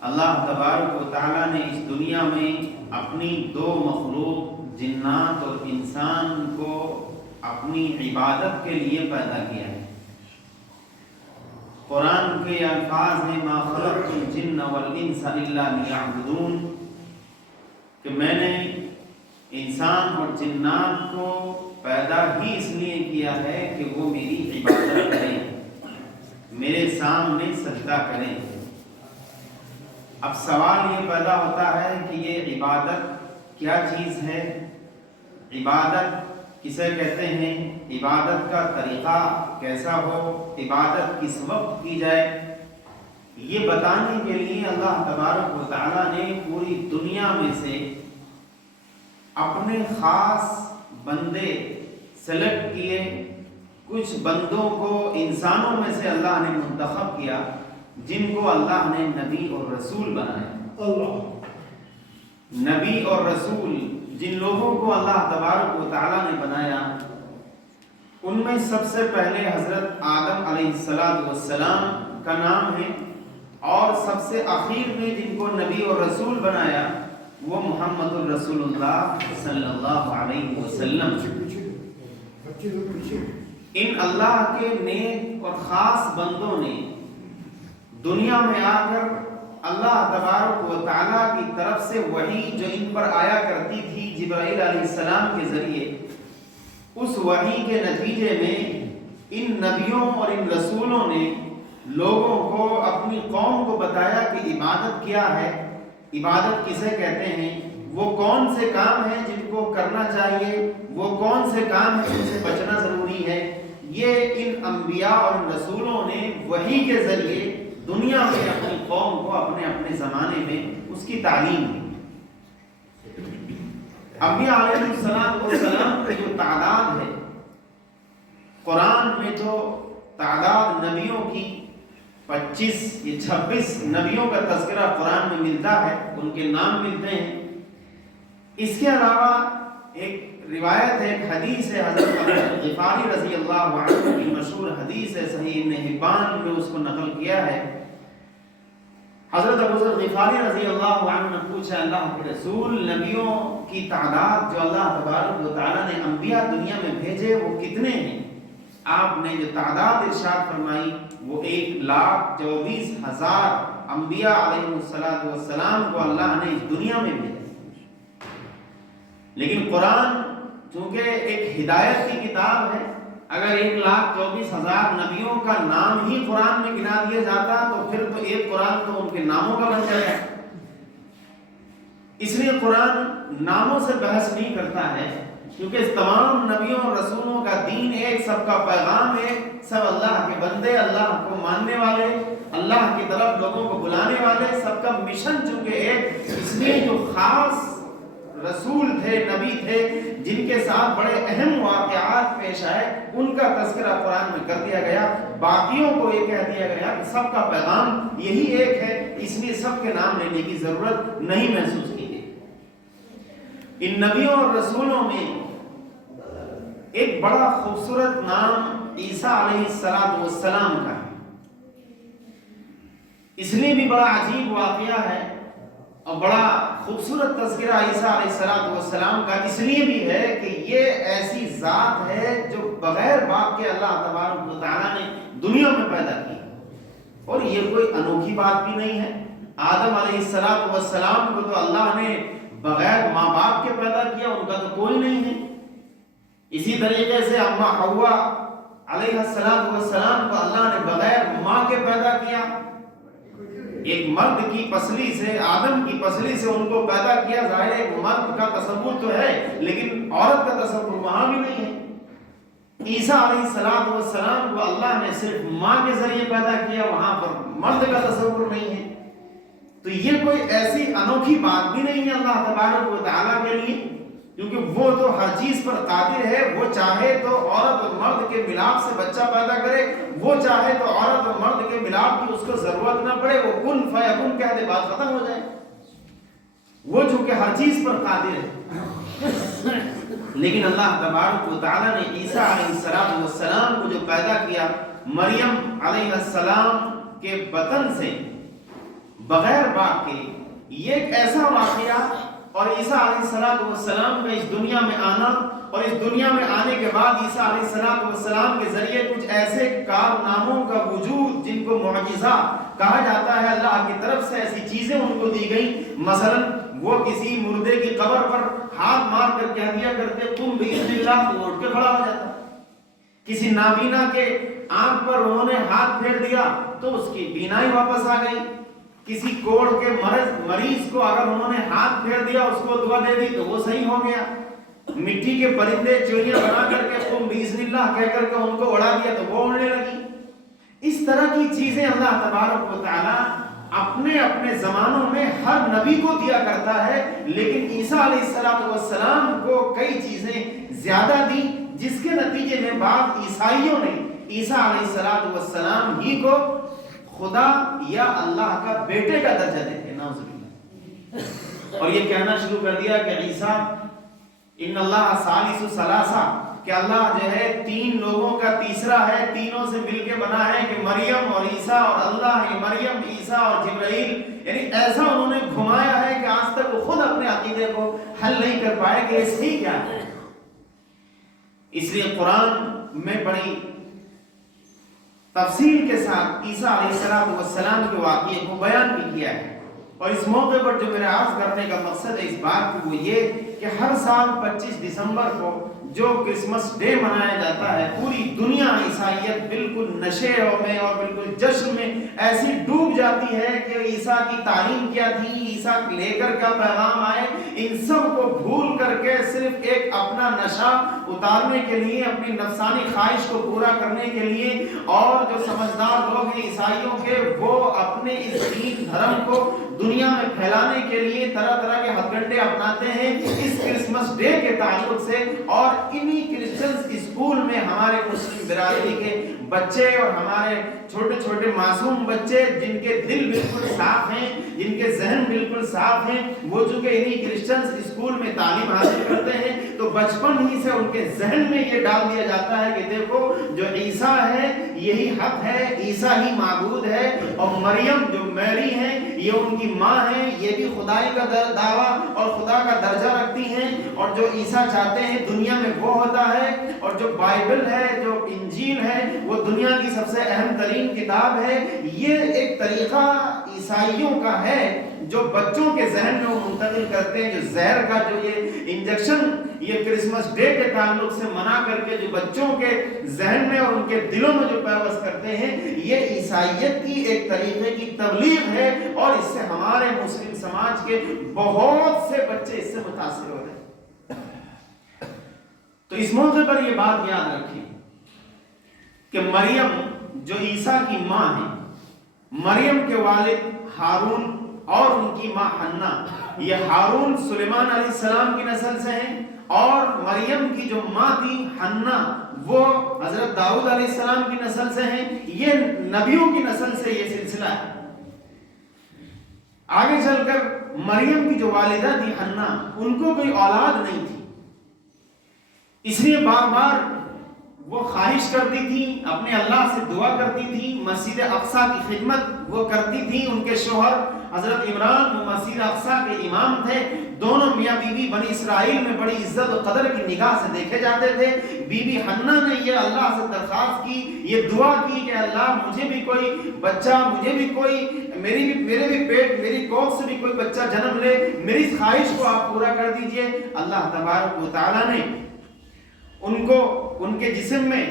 اللہ تبارک و تعالیٰ نے اس دنیا میں اپنی دو مخلوق جنات اور انسان کو اپنی عبادت کے لیے پیدا کیا ہے۔ قرآن کے الفاظ ہیں ما خلقت الجن والانس الا لیعبدون، کہ میں نے انسان اور جنات کو پیدا ہی اس لیے کیا ہے کہ وہ میری عبادت کریں، میرے سامنے سجدہ کریں۔ اب سوال یہ پیدا ہوتا ہے کہ یہ عبادت کیا چیز ہے، عبادت کسے کہتے ہیں، عبادت کا طریقہ کیسا ہو، عبادت کس وقت کی جائے، یہ بتانے کے لیے اللہ تبارک و تعالیٰ نے پوری دنیا میں سے اپنے خاص بندے سلیکٹ کیے۔ کچھ بندوں کو انسانوں میں سے اللہ نے منتخب کیا جن کو اللہ نے نبی اور رسول بنایا۔ نبی اور رسول جن لوگوں کو اللہ تبارک و تعالیٰ نے بنایا، ان میں سب سے پہلے حضرت آدم علیہ السلام کا نام ہے، اور سب سے آخر میں جن کو نبی اور رسول بنایا وہ محمد الرسول اللہ صلی اللہ علیہ وسلم۔ ان اللہ کے نیک اور خاص بندوں نے دنیا میں آ کر اللہ تبارک و تعالیٰ کی طرف سے وحی جو ان پر آیا کرتی تھی جبرائیل علیہ السلام کے ذریعے، اس وحی کے نتیجے میں ان نبیوں اور ان رسولوں نے لوگوں کو، اپنی قوم کو بتایا کہ عبادت کیا ہے، عبادت کسے کہتے ہیں، وہ کون سے کام ہیں جن کو کرنا چاہیے، وہ کون سے کام ہیں جن سے بچنا ضروری ہے۔ یہ ان انبیاء اور ان رسولوں نے وحی کے ذریعے دنیا میں اپنی قوم کو اپنے اپنے زمانے میں اس کی تعلیم دی۔ انبیاء علیہ السلام کی جو تعداد ہے، قرآن میں تو تعداد نبیوں کی 25 یا 26 نبیوں کا تذکرہ قرآن میں ملتا ہے، ان کے نام ملتے ہیں۔ اس کے علاوہ ایک روایت ہے، ایک حدیث ہے، حضرت ابو ذر غفاری رضی اللہ عنہ کی مشہور حدیث ہے، صحیح ابن حبان میں اس کو نقل کیا ہے۔ حضرت ابو ذر غفاری رضی اللہ عنہ نے پوچھا، اللہ کے رسول، نبیوں کی تعداد جو اللہ تبارک و تعالیٰ نے انبیاء دنیا میں بھیجے وہ کتنے ہیں؟ آپ نے جو تعداد ارشاد فرمائی وہ 1,24,000 انبیاء علیہ السلام کو اللہ نے اس دنیا میں بھیجا۔ لیکن قرآن چونکہ ایک ہدایت کی کتاب ہے، اگر 1,24,000 نبیوں کا نام ہی قرآن میں گنا دیا جاتا تو پھر تو ایک قرآن تو ان کے ناموں کا بن جائے گا۔ اس لیے قرآن ناموں سے بحث نہیں کرتا ہے، کیونکہ تمام نبیوں اور رسولوں کا دین ایک، سب کا پیغام ایک، سب اللہ کے بندے، اللہ کو ماننے والے، اللہ کی طرف لوگوں کو بلانے والے، سب کا مشن چونکہ ایک، اس لیے جو خاص رسول تھے، نبی تھے، جن کے ساتھ بڑے اہم واقعات پیش آئے، ان کا تذکرہ قرآن میں کر دیا گیا۔ باقیوں کو یہ کہہ دیا گیا کہ سب کا پیغام یہی ایک ہے، اس لیے سب کے نام لینے کی ضرورت نہیں محسوس کی گئی۔ ان نبیوں اور رسولوں میں ایک بڑا خوبصورت نام عیسیٰ علیہ السلام کا ہے۔ اس لیے بھی بڑا عجیب واقعہ ہے اور بڑا خوبصورت تذکرہ عیسیٰ علیہ السلام کا اس لیے بھی ہے کہ یہ ایسی ذات ہے جو بغیر باپ کے اللہ تبارک و تعالیٰ نے دنیا میں پیدا کی، اور یہ کوئی انوکھی بات بھی نہیں ہے۔ آدم علیہ السلام کو تو اللہ نے بغیر ماں باپ کے پیدا کیا، ان کا تو کوئی نہیں ہے۔ اسی طریقے سے اماں حوا علیہ السلام کو اللہ نے بغیر ماں کے پیدا کیا، ایک مرد کی پسلی سے، آدم کی پسلی سے ان کو پیدا کیا۔ ظاہر ہے مرد کا تصور تو ہے لیکن عورت کا تصور وہاں بھی نہیں ہے۔ عیسیٰ علیہ السلام کو اللہ نے صرف ماں کے ذریعے پیدا کیا، وہاں پر مرد کا تصور نہیں ہے۔ تو یہ کوئی ایسی انوکھی بات بھی نہیں ہے اللہ تبارک و تعالیٰ کے لیے، کیونکہ وہ تو ہر چیز پر قادر ہے۔ وہ چاہے تو عورت اور مرد کے ملاپ سے بچہ پیدا کرے، وہ چاہے تو عورت اور مرد کے ملاپ کی اس کو ضرورت نہ پڑے، وہ کن فیکن کہہ دے، بات ختم ہو جائے۔ وہ چونکہ ہر چیز پر قادر ہے۔ لیکن اللہ تبارک و تعالیٰ نے عیسیٰ علیہ السلام کو جو پیدا کیا، مریم علیہ السلام کے بطن سے بغیر باپ کے. یہ ایک ایسا واقعہ اور عیسیٰ علیہ السلام کا اس دنیا میں آنا اور اس دنیا میں آنے کے بعد عیسیٰ علیہ السلام کے ذریعے کچھ ایسے کارناموں کا وجود جن کو معجزہ کہا جاتا ہے، اللہ کی طرف سے ایسی چیزیں ان کو دی گئی. مثلا وہ کسی مردے کی قبر پر ہاتھ مار کر کہہ دیا کرتے قم بإذن اللہ، تو اٹھ کے کھڑا ہو جاتا. کسی نابینا کے آنکھ پر انہوں نے ہاتھ پھیر دیا تو اس کی بینائی واپس آ گئی. کسی کوڑ کے مریض کو اگر انہوں نے ہاتھ پھیر دیا، اس کو دعا دے دی تو وہ صحیح ہو گیا. مٹی کے پرندے چڑیاں بنا کر کے قم بإذن اللہ کہہ کر کے ان کو اڑا دیا تو وہ اڑنے لگی. اس طرح کی چیزیں اللہ تبارک و تعالی اپنے اپنے زمانوں میں ہر نبی کو دیا کرتا ہے، لیکن عیسیٰ علیہ السلام کو کئی چیزیں زیادہ دی، جس کے نتیجے میں بعض عیسائیوں نے عیسیٰ علیہ السلام ہی کو خدا یا اللہ کا بیٹے کا درجہ دیتے، نعوذ باللہ، اور یہ کہنا شروع کر دیا کہ عیسیٰ ان اللہ ثالث ثلاثہ، کہ اللہ جو ہے تین لوگوں کا تیسرا ہے، تینوں سے مل کے بنا ہے، کہ مریم اور عیسیٰ اور اللہ، مریم عیسیٰ اور جبرائیل. یعنی ایسا انہوں نے گھمایا ہے کہ آج تک وہ خود اپنے عقیدے کو حل نہیں کر پائے کہ یہ صحیح کیا ہے. اس لیے قرآن میں بڑی تفصیل کے ساتھ عیسیٰ علیہ السلام کے واقعے کو بیان بھی کیا ہے. اور اس موقع پر جو میرے عرض کرنے کا مقصد ہے اس بات کی، وہ یہ کہ ہر سال 25 دسمبر کو جو کرسمس ڈے منایا جاتا ہے، پوری دنیا عیسائیت بالکل نشے میں اور بالکل جشن میں ایسی ڈوب جاتی ہے کہ عیسیٰ کی تعلیم کیا تھی، عیسیٰ لے کر کیا پیغام آئے، ان سب کو بھول کر کے صرف ایک اپنا نشہ اتارنے کے لیے، اپنی نفسانی خواہش کو پورا کرنے کے لیے، اور جو سمجھدار لوگ ہیں عیسائیوں کے، وہ اپنے اس دین دھرم کو دنیا میں پھیلانے کے لیے طرح طرح کے ہتھ کنڈے اپناتے ہیں اس کرسمس ڈے کے تعلق سے. اور انہی کرسچنز اسکول میں ہمارے مسلم برادری کے بچے اور ہمارے چھوٹے چھوٹے معصوم بچے جن کے دل بالکل صاف ہیں، جن کے ذہن بالکل صاف ہیں، وہ چونکہ انہی کرسچنز اسکول میں تعلیم حاصل کرتے ہیں، تو بچپن ہی سے ان کے ذہن میں یہ ڈال دیا جاتا ہے کہ دیکھو جو عیسیٰ ہے یہی حق ہے، عیسیٰ ہی معبود ہے، اور مریم جو میری ہیں یہ ان کی ماں ہیں، یہ بھی خدائی کا دعویٰ اور خدا کا درجہ رکھتی ہیں، اور جو عیسیٰ چاہتے ہیں دنیا میں وہ ہوتا ہے. اور جو بائبل ہے، جو انجیل ہے، وہ دنیا کی سب سے اہم ترین کتاب ہے. یہ ایک طریقہ عیسائیوں کا ہے جو بچوں کے ذہن میں وہ منتقل کرتے ہیں، جو زہر کا جو یہ انجیکشن یہ کرسمس ڈے کے تعلق سے منا کر کے جو بچوں کے ذہن میں اور ان کے دلوں میں جو پیوست کرتے ہیں، یہ عیسائیت کی ایک طریقے کی تبلیغ ہے، اور اس سے ہمارے مسلم سماج کے بہت سے بچے اس سے متاثر ہو رہے ہیں. تو اس موقع پر یہ بات یاد رکھیں کہ مریم جو عیسیٰ کی ماں ہے، مریم کے والد ہارون اور ان کی ماں حنا، یہ ہارون سلیمان علیہ السلام کی نسل سے ہیں، اور مریم کی جو ماں تھی حنا وہ حضرت داؤد علیہ السلام کی نسل سے ہیں. یہ نبیوں کی نسل سے یہ سلسلہ ہے. آگے چل کر مریم کی جو والدہ تھی حنا، ان کو کوئی اولاد نہیں تھی، اس لیے بار بار وہ خواہش کرتی تھی، اپنے اللہ سے دعا کرتی تھی، مسجد اقصیٰ کی خدمت وہ کرتی تھی. ان کے شوہر حضرت عمران وہ مسجد اقصیٰ کے امام تھے. دونوں میاں بیوی بنی اسرائیل میں بڑی عزت و قدر کی نگاہ سے دیکھے جاتے تھے. بی بی حنا نے یہ اللہ سے درخواست کی، یہ دعا کی کہ اللہ مجھے بھی کوئی بچہ، مجھے بھی کوئی میرے بھی پیٹ، میری کوکھ سے بھی کوئی بچہ جنم لے، میری اس خواہش کو آپ پورا کر دیجئے. اللہ تبارک و تعالیٰ نے ان کو ان کے جسم میں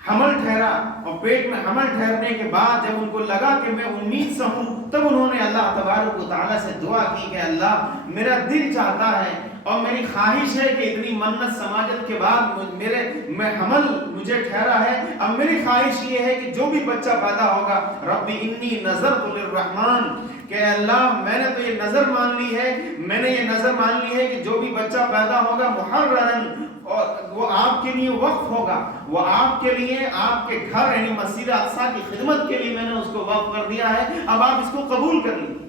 حمل ٹھہرا، اور پیٹ میں حمل ٹھہرنے کے بعد جب ان کو لگا کہ میں امید سے ہوں، تب انہوں نے اللہ تبارک و تعالیٰ سے دعا کی کہ اللہ میرا دل چاہتا ہے اور میری خواہش ہے کہ اتنی منت سماجت کے بعد میں حمل مجھے ٹھہرا ہے، اب میری خواہش یہ ہے کہ جو بھی بچہ پیدا ہوگا ربی انی نذرت للرحمن، کہ اللہ میں نے تو یہ نظر مان لی ہے، میں نے یہ نظر مان لی ہے کہ جو بھی بچہ پیدا ہوگا محررن، اور وہ آپ کے لیے وقف ہوگا، وہ آپ کے لیے آپ کے گھر یعنی مسجد اقصیٰ کی خدمت کے لیے میں نے اس کو وقف کر دیا ہے، اب آپ اس کو قبول کر لیجیے.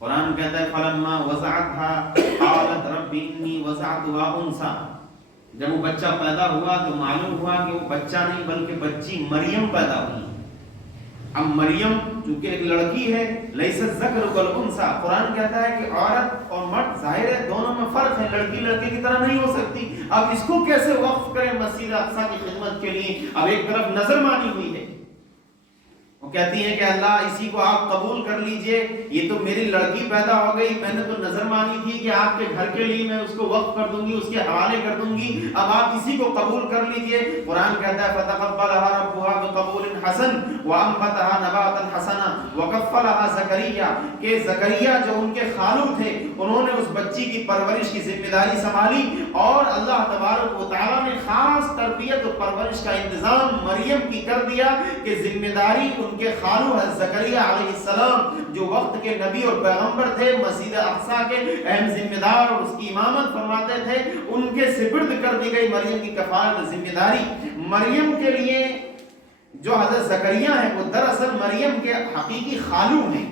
قرآن کہتا ہے فلما وضعتها قالت رب انی وضعتها انثى، جب وہ بچہ پیدا ہوا تو معلوم ہوا کہ وہ بچہ نہیں بلکہ بچی مریم پیدا ہوئی. اب مریم چونکہ ایک لڑکی ہے، لیس الذکر کالانثی، قرآن کہتا ہے کہ عورت اور مرد ظاہر ہے دونوں میں فرق ہے، لڑکی لڑکے کی طرح نہیں ہو سکتی. اب اس کو کیسے وقف کریں مسجد اقصی کی خدمت کے لیے؟ اب ایک طرف نظر مانی ہوئی ہے، وہ کہتی ہیں کہ اللہ اسی کو آپ قبول کر لیجئے، یہ تو میری لڑکی پیدا ہو گئی، میں نے تو نظر مانی تھی کہ آپ کے گھر کے لیے میں اس کو وقف کر دوں گی، اس کے حوالے کر دوں گی، اب آپ اسی کو قبول کر لیجئے. قرآن کہتا ہے فتقبلها ربها بقبول حسن وانبتها نباتا حسنا وکفلها زکریا، کہ زکریا جو ان کے خالو تھے انہوں نے اس بچی کی پرورش کی ذمہ داری سنبھالی، اور اللہ تبارک و تعالی نے خاص تربیت و پرورش کا انتظام مریم کی کر دیا کہ ذمہ داری ان کے خالو حضرت زکریا علیہ السلام جو وقت کے نبی اور پیغمبر تھے، مسجد اقصی کے اہم ذمہ دار اور اس کی امامت فرماتے تھے، ان کے سپرد کر دی گئی مریم کی کفالت ذمہ داری. مریم کے لیے جو حضرت زکریا ہیں وہ دراصل مریم کے حقیقی خالو ہیں،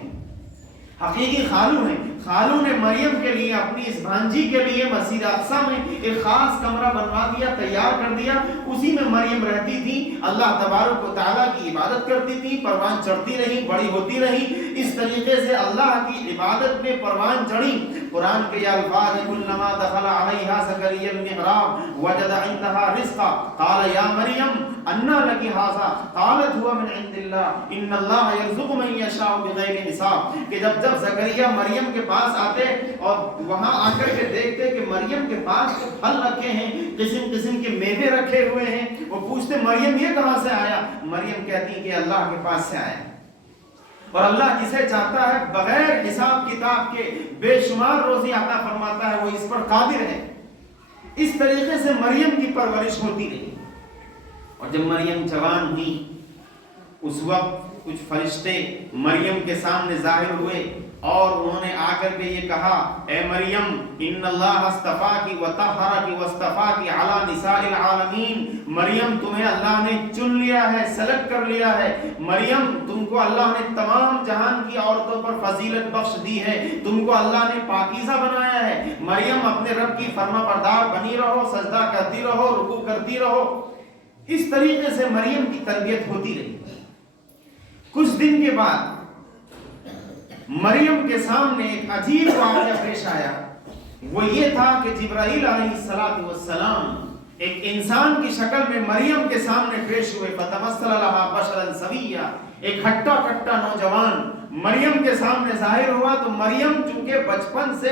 حقیقی خالو ہیں. خالو نے مریم کے لیے اپنی اس بھانجی کے لیے مسجد اقصی میں ایک خاص کمرہ بنوا دیا، تیار کر دیا، اسی میں مریم رہتی تھی، اللہ تبارک و تعالیٰ کی عبادت کرتی تھی، پروان چڑھتی رہی، بڑی ہوتی رہی. اس طریقے سے اللہ کی عبادت میں پروان چڑھی. قرآن کے یہ الفاظ کلما دخل علیہا زکریا المحراب وجد عندها رزقا قال یا مریم انا لکی ھذا قالت هو من عند اللہ ان اللہ یرزق من یشاء بغیر حساب، کہ جب زکریا مریم کے پاس آتے اور وہاں آ کر کے دیکھتے کہ مریم کے پاس تو پھل رکھے ہیں، قسم قسم کے میوے رکھے ہوئے ہیں، وہ پوچھتے مریم یہ کہاں سے آیا؟ مریم کہتی کہ اللہ کے پاس سے آیا. اور اللہ جسے چاہتا ہے بغیر حساب کتاب کے بے شمار روزی عطا فرماتا ہے، وہ اس پر قادر ہے. اس طریقے سے مریم کی پرورش ہوتی رہی. اور جب مریم جوان ہوئی اس وقت کچھ فرشتے مریم کے سامنے ظاہر ہوئے اور انہوں نے آ کر کے یہ کہا اے مریم ان اللہ اصطفاکی وطہرکی واصطفاکی علی نساء العالمین، مریم تمہیں اللہ نے چن لیا ہے، سلیکٹ کر لیا ہے، مریم تم کو اللہ نے تمام جہان کی عورتوں پر فضیلت بخش دی ہے، تم کو اللہ نے پاکیزہ بنایا ہے، مریم اپنے رب کی فرما بردار بنی رہو، سجدہ کرتی رہو، رکوع کرتی رہو. اس طریقے سے مریم کی تربیت ہوتی رہی. کچھ دن کے بعد مریم کے سامنے ایک عجیب واقعہ پیش آیا. وہ یہ تھا کہ جبرائیل علیہ السلام ایک انسان کی شکل میں مریم کے سامنے پیش ہوئے. فتمثل لها بشرا سویا، ایک ہٹا کٹا نوجوان مریم کے سامنے ظاہر ہوا. تو مریم چونکہ بچپن سے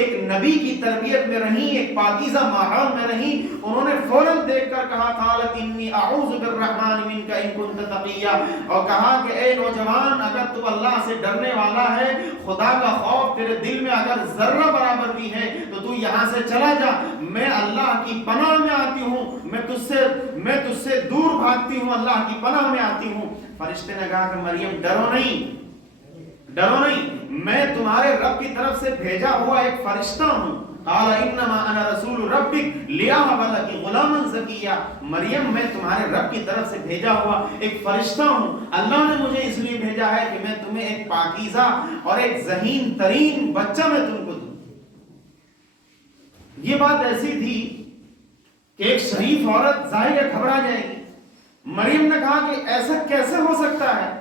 ایک نبی کی تربیت میں رہی، ایک پاکیزہ ماحول میں رہی، انہوں نے فوراً دیکھ کر کہا قالت انی اعوذ بالرحمن منک ان کنت تقیا، اور کہا کہ اے نوجوان اگر تو اللہ سے ڈرنے والا ہے، خدا کا خوف تیرے دل میں اگر ذرہ برابر بھی ہے تو یہاں سے چلا جا، میں اللہ کی پناہ میں آتی ہوں، میں تجھ سے دور بھاگتی ہوں، اللہ کی پناہ میں آتی ہوں. فرشتے نے کہا کہ مریم ڈرو نہیں، میں تمہارے رب کی طرف سے بھیجا ہوا ایک فرشتہ ہوں. قال انما انا رسول ربک لیہب لک غلاما زکیا، مریم میں تمہارے رب کی طرف سے بھیجا ہوا ایک فرشتہ ہوں، اللہ نے مجھے اس لیے بھیجا ہے کہ میں تمہیں ایک پاکیزہ اور ایک ذہین ترین بچہ میں تم کو دوں. یہ بات ایسی تھی کہ ایک شریف عورت ظاہر گھبرا جائے گی. مریم نے کہا کہ ایسا کیسے ہو سکتا ہے؟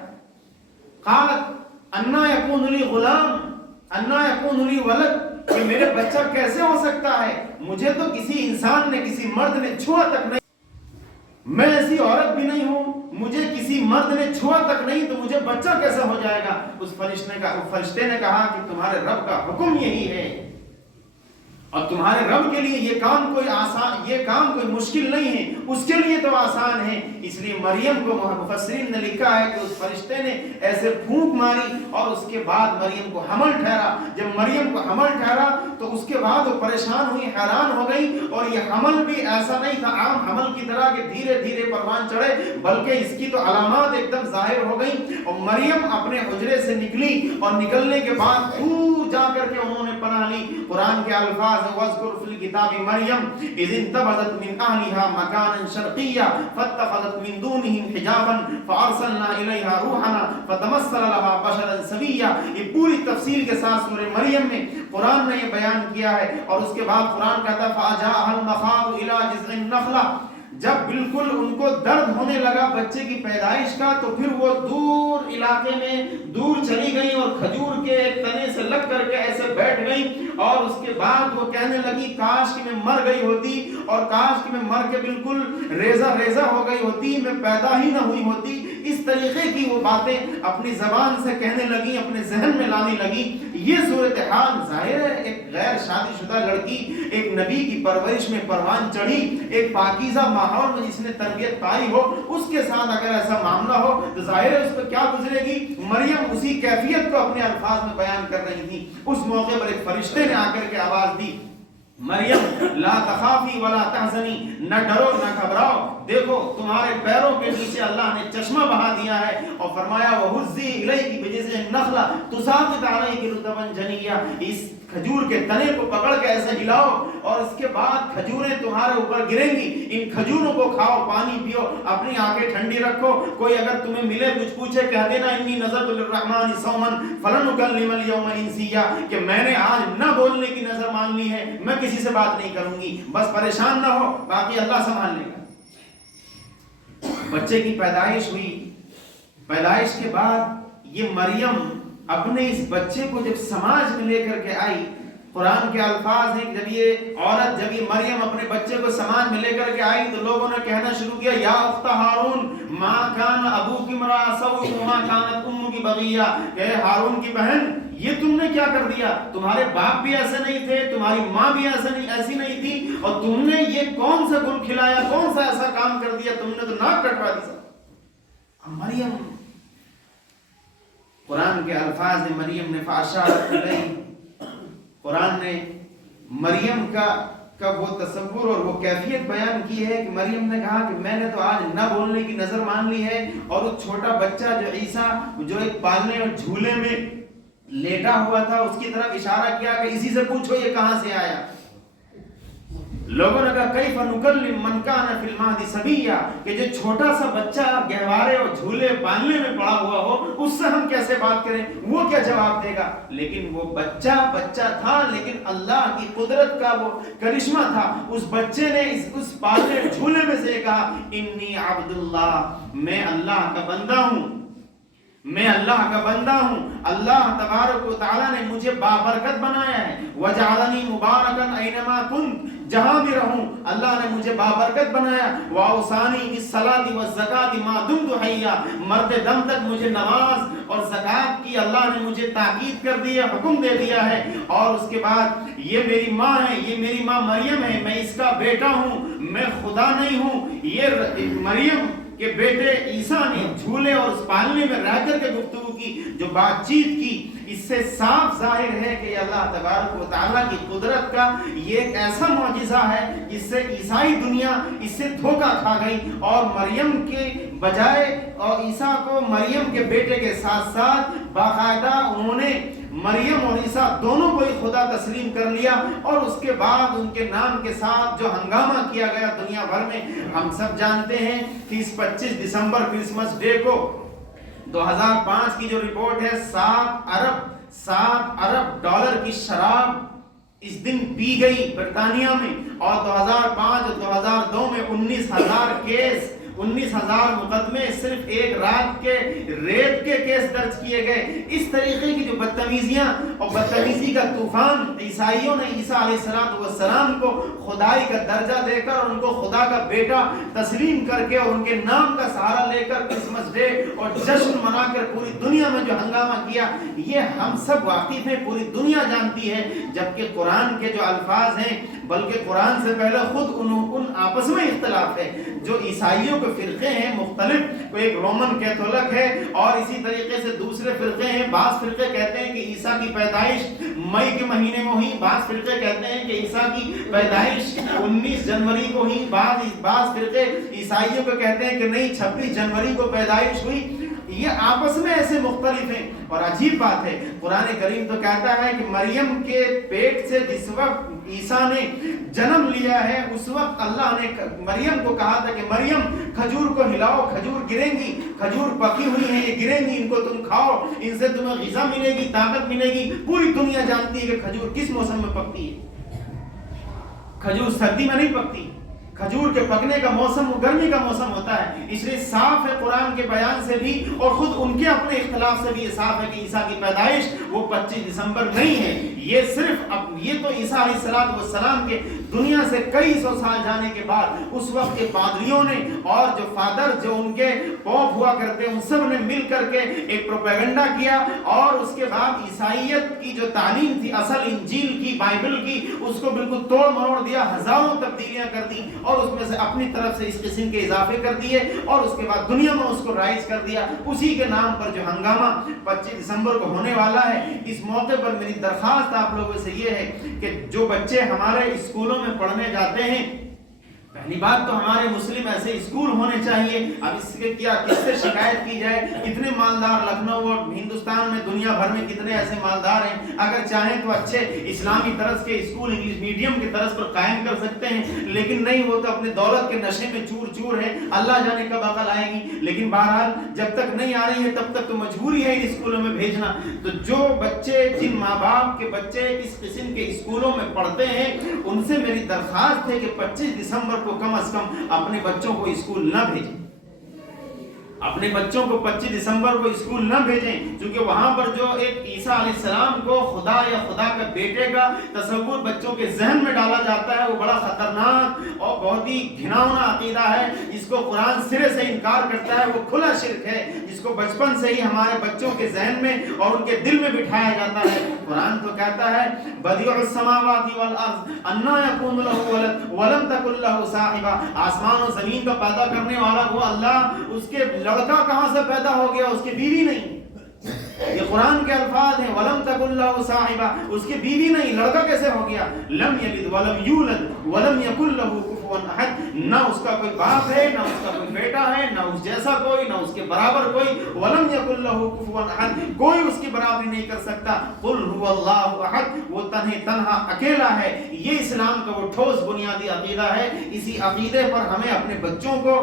قالت انا یکون لی غلام انا یکون لی ولد، کہ میرے بچہ کیسے ہو سکتا ہے؟ مجھے تو کسی انسان نے، کسی مرد نے چھوا تک نہیں، میں ایسی عورت بھی نہیں ہوں، مجھے کسی مرد نے چھوا تک نہیں، تو مجھے بچہ کیسے ہو جائے گا؟ اس فرشتے نے کہا کہ تمہارے رب کا حکم یہی ہے، اور تمہارے رب کے لیے یہ کام کوئی مشکل نہیں ہے، اس کے لیے تو آسان ہے. اس لیے مریم کو مفسرین نے لکھا ہے کہ اس فرشتے نے ایسے پھونک ماری اور اس کے بعد مریم کو حمل ٹھہرا. جب مریم کو حمل ٹھہرا تو اس کے بعد وہ پریشان ہوئی، حیران ہو گئی، اور یہ حمل بھی ایسا نہیں تھا عام حمل کی طرح کہ دھیرے دھیرے پروان چڑھے، بلکہ اس کی تو علامات ایک دم ظاہر ہو گئی. اور مریم اپنے حجرے سے نکلی، اور نکلنے کے بعد دور جا کر کے انہوں نے پناہ لی. قرآن کے الفاظ واذکر فی الکتاب مریم اذ انتبذت من اہلها مکانا شرقیا فاتخذت من دونهم حجابا فارسلنا الیہا روحنا فتمثل لها بشرا سویا. یہ پوری تفصیل کے ساتھ سورہ مریم میں قرآن نے یہ بیان کیا ہے. اور اس کے بعد قرآن کہتا ہے فاجاءها المخاض الی جذع النخلہ، جب بالکل ان کو درد ہونے لگا بچے کی پیدائش کا تو پھر وہ دور علاقے میں دور چلی گئی اور کھجور کے ایک تنے سے لگ کر کے ایسے بیٹھ گئی اور اس کے بعد وہ کہنے لگی کاش کہ میں مر گئی ہوتی اور کاش کہ میں مر کے بالکل ریزہ ریزہ ہو گئی ہوتی، میں پیدا ہی نہ ہوئی ہوتی۔ اس طریقے کی وہ باتیں اپنی زبان سے کہنے لگی، اپنے ذہن میں لانے لگی۔ یہ صورتحال ظاہر ہے ایک غیر شادی شدہ لڑکی ایک نبی کی پرورش میں پروان چڑھی، ایک پاکیزہ ماحول میں جس نے تربیت پائی ہو، اس کے ساتھ اگر ایسا معاملہ ہو تو ظاہر ہے اس پر کیا گزرے گی۔ مریم اسی کیفیت کو اپنے الفاظ میں بیان کر رہی تھی۔ اس موقع پر ایک فرشتے نے آ کر کے آواز دی، مریم لا تخافی ولا تحزنی، نہ ڈرو نہ گھبراؤ، دیکھو تمہارے پیروں کے نیچے اللہ نے چشمہ بہا دیا ہے، اور فرمایا وَهُزِّي إِلَيْكِ بِجِذْعِ النَّخْلَةِ تُسَاقِطْ عَلَيْكِ رُطَبًا جَنِيًّا، اس کھجور کے تنے کو پکڑ کے ایسے ہلاؤ اور اس کے بعد کھجوریں تمہارے اوپر گریں گی، ان کھجوروں کو کھاؤ، پانی پیو، اپنی آنکھیں ٹھنڈی رکھو۔ کوئی اگر تمہیں ملے کچھ پوچھے کہہ دینا انی نذرت للرحمن صوما فلن اکلم اليوم انسیا، کہ میں نے آج نہ بولنے کی نظر مان لی ہے، میں کسی سے بات نہیں کروں گی، بس پریشان نہ ہو، باقی اللہ سنبھال لے گا۔ بچے کی پیدائش ہوئی، پیدائش کے بعد یہ مریم اپنے اس بچے کو جب سماج میں لے کر کے آئی، قرآن کے الفاظ ہیں کہ جب یہ عورت، جب یہ مریم اپنے بچے کو سماج میں لے کر کے آئی تو لوگوں نے کہنا شروع کیا یا اخت ہارون ما کان ابوک امرأ سوء وما کانت امک بغیہ، کہ ہارون کی بہن یہ تم نے کیا کر دیا، تمہارے باپ بھی ایسے نہیں تھے، تمہاری ماں بھی ایسی نہیں تھی، اور تم نے یہ کون سا گل کھلایا، کون سا ایسا کام کر دیا، تم نے تو ناک کٹوا دی سب۔ مریم، قرآن کے الفاظ ہیں مریم نے فاشارت الیہ، قرآن نے مریم کا وہ تصور اور وہ کیفیت بیان کی ہے کہ مریم نے کہا کہ میں نے تو آج نہ بولنے کی نظر مان لی ہے، اور وہ چھوٹا بچہ جو عیسیٰ جو ایک پالنے اور جھولے میں لیٹا ہوا تھا اس کی طرف اشارہ کیا کہ اسی سے پوچھو یہ کہاں سے آیا۔ لوگوں نے کہا کیف نکلم من کان فی المہد صبیا، کہ جو چھوٹا سا بچہ گہوارے اور جھولے پالنے میں پڑا ہوا ہو اس سے ہم کیسے بات کریں، وہ کیا جواب دے گا۔ لیکن وہ بچہ تھا، لیکن اللہ کی قدرت کا وہ کرشمہ تھا، اس بچے نے اس پالنے جھولے میں سے کہا انی عبد اللہ، میں اللہ کا بندہ ہوں، میں اللہ کا بندہ ہوں، اللہ تبارک و تعالیٰ نے مجھے بابرکت بنایا ہے، وجعلنی مبارکا اینما کنت، جہاں بھی رہوں اللہ نے مجھے بابرکت بنایا، واوصانی بالصلاۃ والزکاۃ ما دمت حیا، مرتے دم تک مجھے نماز اور زکات کی اللہ نے مجھے تاکید کر دی ہے، حکم دے دیا ہے، اور اس کے بعد یہ میری ماں ہے، یہ میری ماں مریم ہے، میں اس کا بیٹا ہوں، میں خدا نہیں ہوں۔ یہ مریم کہ بیٹے عیسیٰ نے جھولے اور اس پالنے میں رہ کر کے گفتگو کی، جو بات چیت کی، اس سے صاف ظاہر ہے کہ اللہ تبارک و تعالیٰ کی قدرت کا یہ ایک ایسا معجزہ ہے جس سے عیسائی دنیا اس سے دھوکہ کھا گئی، اور مریم کے بجائے اور عیسیٰ کو مریم کے بیٹے کے ساتھ ساتھ باقاعدہ انہوں نے مریم اور عیسیٰ دونوں کو ہی خدا تسلیم کر لیا، اور اس کے بعد ان کے نام کے ساتھ جو ہنگامہ کیا گیا دنیا بھر میں، ہم سب جانتے ہیں کہ اس 25 دسمبر کرسمس ڈے کو 2005 کی جو رپورٹ ہے 7 ارب ڈالر کی شراب اس دن پی گئی برطانیہ میں، اور 2005 اور 2002 میں 19,000 کیس، 19,000 مقدمے صرف ایک رات کے ریپ کے کیس درج کیے گئے۔ اس طریقے کی جو بدتمیزیاں اور بدتمیزی کا طوفان، عیسائیوں نے عیسیٰ علیہ السلام کو خدائی کا درجہ دے کر اور ان کو خدا کا بیٹا تسلیم کر کے اور ان کے نام کا سہارا لے کر کرسمس ڈے اور جشن منا کر پوری دنیا میں جو ہنگامہ کیا، یہ ہم سب واقف ہیں، پوری دنیا جانتی ہے، جبکہ قرآن کے جو الفاظ ہیں، بلکہ قرآن سے پہلے خود ان آپس میں اختلاف ہے۔ جو عیسائیوں کے فرقے ہیں مختلف، کوئی ایک رومن کیتھولک ہے اور اسی طریقے سے دوسرے فرقے ہیں، بعض فرقے کہتے ہیں کہ عیسیٰ کی پیدائش مئی کے مہینے میں ہوئی، بعض فرقے کہتے ہیں کہ عیسیٰ کی پیدائش 19 جنوری کو ہوئی، بعض فرقے عیسائیوں کو کہتے ہیں کہ نہیں 26 جنوری کو پیدائش ہوئی۔ یہ آپس میں ایسے مختلف ہیں، اور عجیب بات ہے قرآن کریم تو کہتا ہے کہ مریم کے پیٹ سے جس وقت عیسیٰ نے جنم لیا ہے اس وقت اللہ نے مریم کو کہا تھا کہ مریم کھجور کو ہلاؤ، کھجور گریں گی، کھجور پکی ہوئی ہیں یہ گریں گی، ان کو تم کھاؤ، ان سے تمہیں غذا ملے گی، طاقت ملے گی۔ پوری دنیا جانتی ہے کہ کھجور کس موسم میں پکتی ہے، کھجور سردی میں نہیں پکتی، کھجور کے پکنے کا موسم گرمی کا موسم ہوتا ہے، اس لیے صاف ہے قرآن کے بیان سے بھی اور خود ان کے اپنے اختلاف سے بھی یہ صاف ہے کہ عیسیٰ کی پیدائش وہ 25 دسمبر نہیں ہے، یہ صرف یہ تو عیسیٰ علیہ السلام کے دنیا سے کئی سو سال جانے کے بعد اس وقت کے پادریوں نے اور جو فادر جو ان کے پوپ ہوا کرتے ان سب نے مل کر کے ایک پروپیگنڈا کیا، اور اس کے بعد عیسائیت کی جو تعلیم تھی اصل انجیل کی بائبل کی اس کو بالکل توڑ مروڑ دیا، ہزاروں تبدیلیاں کر دی اور اس میں سے اپنی طرف سے اس قسم کے اضافے کر دیے اور اس کے بعد دنیا میں اس کو رائج کر دیا۔ اسی کے نام پر جو ہنگامہ 25 دسمبر کو ہونے والا ہے، اس موقع پر میری درخواست آپ لوگوں سے یہ ہے کہ جو بچے ہمارے اسکولوں میں پڑھنے جاتے ہیں، پہلی بات تو ہمارے مسلم ایسے اسکول ہونے چاہیے۔ اب اس کے کیا کس سے شکایت کی جائے؟ اتنے مالدار لکھنؤ اور ہندوستان میں دنیا بھر میں کتنے ایسے مالدار ہیں، اگر چاہیں تو اچھے اسلامی طرز کے اسکول انگلش میڈیم کی طرز پر قائم کر سکتے ہیں، لیکن نہیں، وہ تو اپنے دولت کے نشے میں چور چور ہیں، اللہ جانے کب عقل آئے گی۔ لیکن بہرحال جب تک نہیں آ رہی ہے تب تک تو مجبوری ہے ان اسکولوں میں بھیجنا۔ تو جو بچے، جن ماں باپ کے بچے اس قسم کے اسکولوں میں پڑھتے ہیں، ان سے میری درخواست ہے کہ 25 دسمبر کو کم از کم اپنے بچوں کو اسکول نہ بھیجیں، اپنے بچوں کو 25 دسمبر کو اسکول نہ بھیجیں، کیونکہ وہاں پر جو ایک عیسیٰ علیہ السلام کو خدا یا خدا کا بیٹے کا تصور بچوں کے ذہن میں ڈالا جاتا ہے، وہ بڑا خطرناک اور بہت ہی گھناؤنا عقیدہ ہے، جس کو قرآن سرے سے انکار کرتا ہے، وہ کھلا شرک ہے، جس کو بچپن سے ہی ہمارے بچوں کے ذہن میں اور ان کے دل میں بٹھایا جاتا ہے۔ قرآن تو کہتا ہے بدیع السماوات والارض انا یکون له ولد ولم تکن له صاحبہ، آسمان و زمین کا پیدا کرنے والا وہ اللہ، اس کے لڑکا کہاں سے پیدا ہو گیا؟ اس کی بیوی نہیں۔ یہ قرآن کے الفاظ ہیں، وَلَمْ تَكُنْ لَهُ صَاحِبَةٌ، اس کی بیوی نہیں، لڑکا کیسے ہو گیا؟ لَمْ يَلِدْ وَلَمْ يُولَدْ وَلَمْ يَكُنْ لَهُ كُفُوًا أَحَدٌ، نہ اس کا کوئی باپ ہے، نہ اس کا کوئی بیٹا ہے، نہ اس جیسا کوئی، نہ اس کے برابر کوئی، وَلَمْ يَكُنْ لَهُ كُفُوًا أَحَدٌ، کوئی اس کی برابری نہیں کر سکتا۔ قُلْ هُوَ اللَّهُ أَحَدٌ، وہ تنہا اکیلا ہے۔ یہ اسلام کا وہ ٹھوس بنیادی عقیدہ ہے، اسی عقیدے پر ہمیں اپنے بچوں کو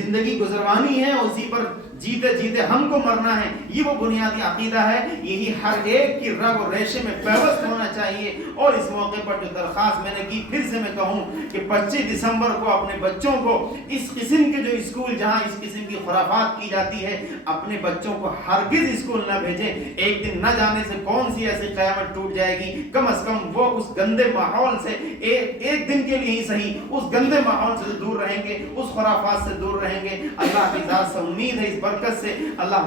زندگی گزروانی ہے، اسی پر جیتے جیتے ہم کو مرنا ہے، یہ وہ بنیادی عقیدہ ہے، یہی ہر ایک کی رگ و ریشے میں پیوست ہونا چاہیے۔ اور اس موقع پر جو درخواست میں نے کی، پھر سے میں کہوں کہ 25 دسمبر کو اپنے بچوں کو اس قسم کے جو اسکول جہاں اس قسم کی خرافات کی جاتی ہے، اپنے بچوں کو ہرگز اسکول نہ بھیجیں۔ ایک دن نہ جانے سے کون سی ایسی قیامت ٹوٹ جائے گی، کم از کم وہ اس گندے ماحول سے ایک دن کے لیے ہی صحیح اس گندے ماحول سے دور رہیں گے، اس خرافات سے دور رہیں گے۔ اللہ کی ذات سے امید ہے، اس برکت سے اللہ